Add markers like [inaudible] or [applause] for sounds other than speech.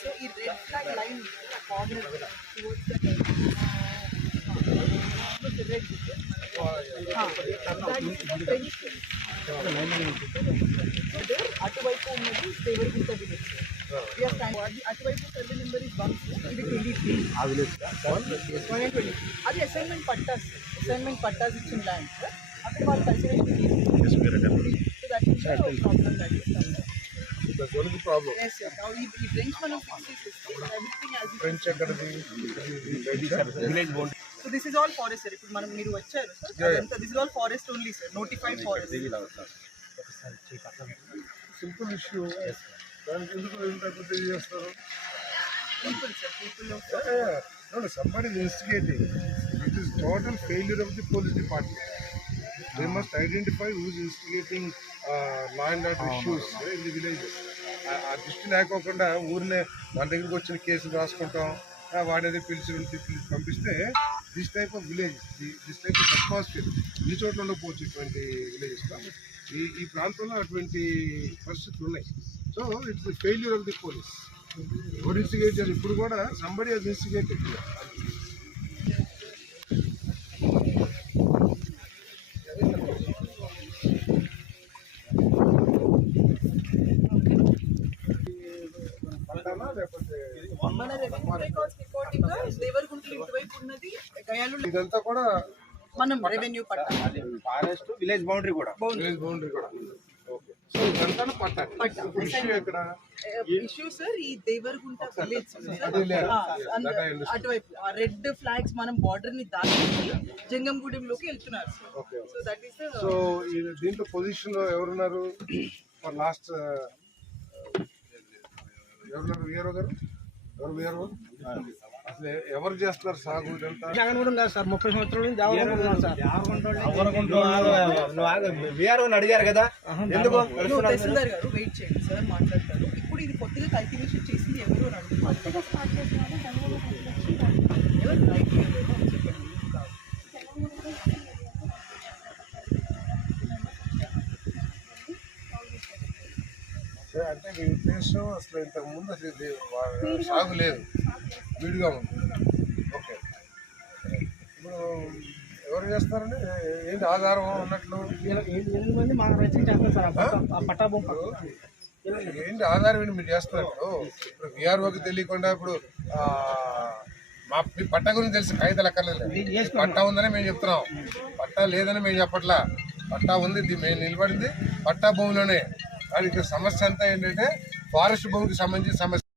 So ఈ red flag line corner towards the red అటువైపు ఉన్నది దేవరగుంట విలేజ్ అటువైపు సర్వే నెంబర్ ఇస్ వన్ ఇది twenty three one and twenty అది అసైన్మెంట్ పట్టాస్ అసైన్మెంట్ పట్టాస్ ఇచ్చిన ల్యాండ్ అక్కడ వాళ్ళు cultivation so that problem that That's one of the problem. Yes, sir. Now, ఈ ఈ డ్రింక్స్ మనం ఫిక్స్ చేసేసి everything as it French ఎక్కడది village boundary so this is all forest sir ఇప్పుడు మనం మీరు వచ్చారు సార్ అదంతా this is all forest only sir notified forest simple issue దానికి ఎందుకు ఇంత పెద్ద చేస్తారు people sir people somebody investigating it is total failure of the police department they must identify who's investigating law and order issues in the village ఆ దృష్టి లేకోకుండా ఊరినే మన దగ్గరికి వచ్చిన కేసులు రాసుకుంటాం. వాడేదో పిలిచి పిలిచి పంపిస్తే this type of village this type of atmosphere ఈ చోట్ల ఉండకపోవచ్చు ఇటువంటి విలేజెస్లో ఈ ఈ ప్రాంతంలో అటువంటి పరిస్థితులు ఉన్నాయి. So it's the failure of the police ఎవరు ఇన్స్టిగేట్ ఇప్పుడు కూడా సంబడి అది ఇన్స్టిగేట్ ఇదంతా కూడా మనం revenue patta forest village boundary కూడా. విలేజ్ బౌండరీ కూడా. ఓకే సో ఇదంతా పట్టాలి. పట్టా. ఇప్పుడు ఇష్యూ ఎక్కడ? ఇష్యూ సార్ ఈ దేవరగుంట విలేజ్. అటువైపు ఆ రెడ్ ఫ్లాగ్స్ మనం బార్డర్ని దాటి జంగంగూడెంలోకి వెళ్తున్నారు okay so that is so దీంట్లో పొజిషన్లో ఎవరున్నారు? [clears throat] లాస్ట్ గారు? ఎవరు అసలు ఎవరు చేస్తున్నారు సాగు ఇదంతా సార్ ముప్పై సంవత్సరాల ఉన్నారు సార్. విఆర్ఓ అడిగారు కదా. ఎందుకు? తహసీల్దార్ గారు వెయిట్ చేయండి సార్ మాట్లాడతారు. ఇప్పుడు ఇది కొత్తగా కల్టివేషన్ చేసింది ఎవరు అని అడుగుతున్నారు ఎవరు రైట్ ఎవరు అని చెప్పండి ఎందుకు కాదు సరే, అంటే మీ ఉద్దేశం అసలు ఇంతకు ముందు అసలు సాగు లేదు. విడిగా ఉంది. ఓకే. ఇప్పుడు ఎవరు చేస్తారండి? ఏంటి ఆధారం ఉన్నట్లు? ఎనిమిది మంది మా రైతులు చేస్తారు సార్ ఆ పట్టా- ఏంటి ఆధారం ఏంటి మీరు చేస్తున్నారు ఇప్పుడు విఆర్ఓకి తెలియకుండా ఇప్పుడు ఆ, మా మీ పట్టా గురించి తెలిసి కాగితాలు అక్కర్లేదు. పట్టా ఉందని మేము చెప్తున్నాం. పట్టా లేదని మేము చెప్పట్లా. పట్టా ఉంది మేము నిలబడింది. పట్టా భూమిలోనే ఇక్కడ సమస్య అంతా ఏంటంటే ఫారెస్ట్ భూమికి సంబంధించిన సమస్య.